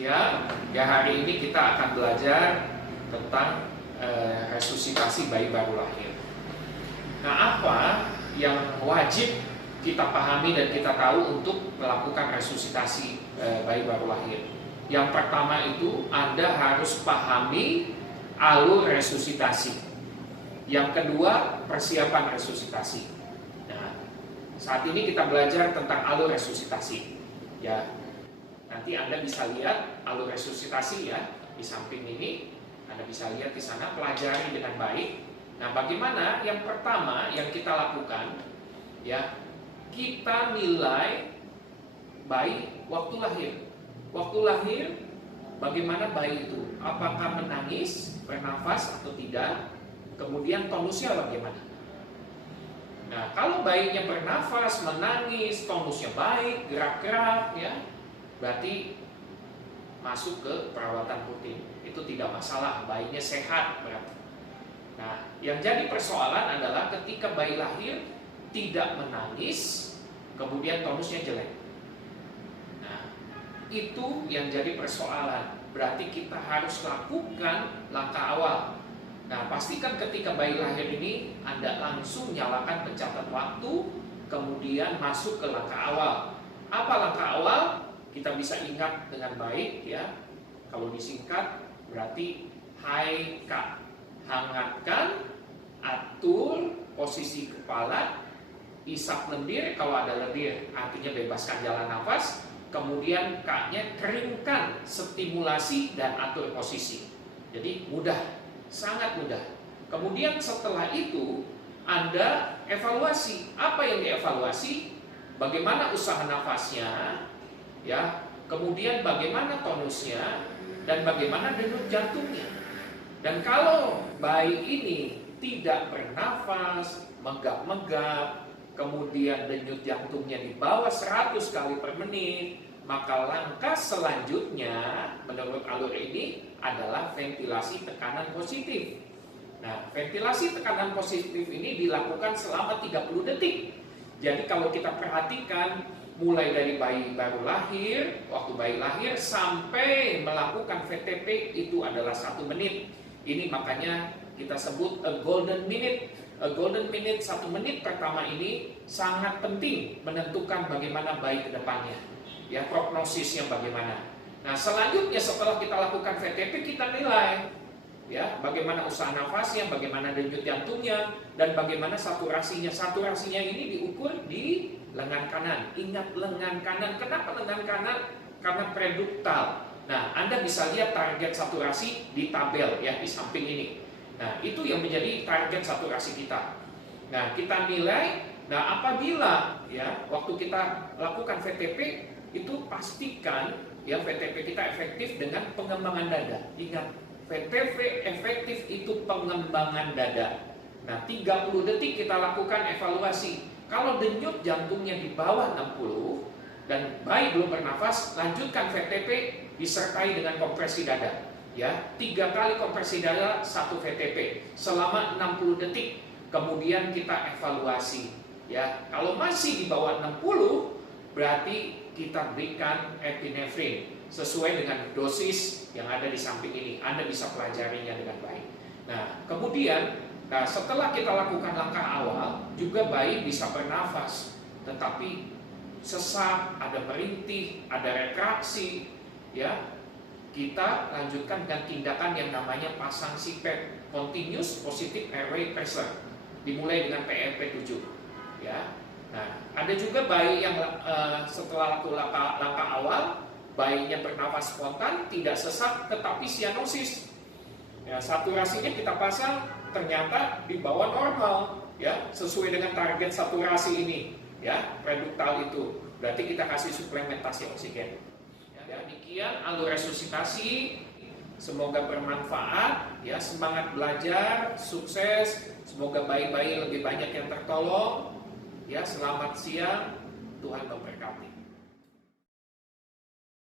siang. Ya, hari ini kita akan belajar tentang resusitasi bayi baru lahir. Nah, apa yang wajib kita pahami dan kita tahu untuk melakukan resusitasi bayi baru lahir? Yang pertama itu Anda harus pahami alur resusitasi. Yang kedua, persiapan resusitasi. Nah, saat ini kita belajar tentang alur resusitasi. Ya, nanti Anda bisa lihat alur resusitasi ya di samping ini. Anda bisa lihat di sana, pelajari dengan baik. Nah, bagaimana? Yang pertama yang kita lakukan, ya, kita nilai bayi waktu lahir. Waktu lahir, bagaimana bayi itu? Apakah menangis, bernafas atau tidak? Kemudian tonusnya bagaimana? Nah, kalau bayinya bernafas, menangis, tonusnya baik, gerak-gerak, ya, berarti masuk ke perawatan rutin. Itu tidak masalah, bayinya sehat berarti. Nah, yang jadi persoalan adalah ketika bayi lahir tidak menangis, kemudian tonusnya jelek. Nah, itu yang jadi persoalan. Berarti kita harus lakukan langkah awal. Nah, pastikan ketika bayi lahir ini Anda langsung nyalakan pencatat waktu, kemudian masuk ke langkah awal. Apa langkah awal? Kita bisa ingat dengan baik ya. Kalau disingkat berarti HK. Hangatkan, atur posisi kepala, isap lendir kalau ada lendir, artinya bebaskan jalan nafas. Kemudian K-nya keringkan, stimulasi dan atur posisi. Jadi mudah, sangat mudah. Kemudian setelah itu Anda evaluasi. Apa yang dievaluasi? Bagaimana usaha nafasnya? Ya, kemudian bagaimana tonusnya dan bagaimana denyut jantungnya. Dan kalau bayi ini tidak bernafas, megap-megap, kemudian denyut jantungnya di bawah 100 kali per menit, maka langkah selanjutnya menurut alur ini adalah ventilasi tekanan positif. Nah, ventilasi tekanan positif ini dilakukan selama 30 detik. Jadi kalau kita perhatikan mulai dari bayi baru lahir, waktu bayi lahir sampai melakukan VTP itu adalah 1 menit. Ini makanya kita sebut a golden minute. A golden minute, 1 menit pertama ini sangat penting menentukan bagaimana bayi ke depannya. Ya, prognosisnya bagaimana. Nah, selanjutnya setelah kita lakukan VTP kita nilai ya, bagaimana usaha nafasnya, bagaimana denyut jantungnya, dan bagaimana saturasinya. Saturasinya ini diukur di lengan kanan. Ingat lengan kanan. Kenapa lengan kanan? Karena preduktal. Nah, Anda bisa lihat target saturasi di tabel ya di samping ini. Nah, itu yang menjadi target saturasi kita. Nah, kita nilai. Nah, apabila ya waktu kita lakukan VTP itu pastikan ya VTP kita efektif dengan pengembangan dada. Ingat, VTP efektif itu pengembangan dada. Nah, 30 detik kita lakukan evaluasi. Kalau denyut jantungnya di bawah 60 dan bayi belum bernafas, lanjutkan VTP disertai dengan kompresi dada. Ya, 3 kali kompresi dada, 1 VTP selama 60 detik. Kemudian kita evaluasi. Ya, kalau masih di bawah 60, berarti kita berikan epinefrin sesuai dengan dosis yang ada di samping ini. Anda bisa pelajarinya dengan baik. Nah, kemudian setelah kita lakukan langkah awal, juga bayi bisa bernafas, tetapi sesak, ada merintih, ada retraksi, ya. Kita lanjutkan dengan tindakan yang namanya pasang CPAP, Continuous Positive Airway Pressure, dimulai dengan PRP 7, ya. Nah, ada juga bayi yang setelah langkah awal, bayinya bernafas spontan, tidak sesak, tetapi sianosis. Ya, saturasinya kita pasang ternyata di bawah normal, ya, sesuai dengan target saturasi ini, ya, preduktal itu. Berarti kita kasih suplementasi oksigen. Ya, demikian alur resusitasi. Semoga bermanfaat, ya, semangat belajar, sukses. Semoga bayi-bayi lebih banyak yang tertolong. Ya, selamat siang, Tuhan memberkati.